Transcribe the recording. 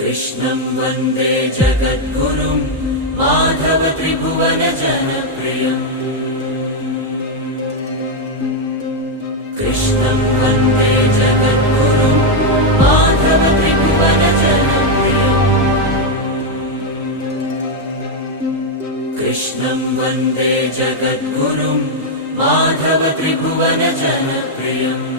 कृष्णं वन्दे जगद्गुरुं माधव त्रिभुवन जनप्रियम् कृष्णं वन्दे जगद्गुरुं माधव त्रिभुवन जनप्रियम् कृष्णं वन्दे जगद्गुरुं माधव त्रिभुवन जनप्रियम्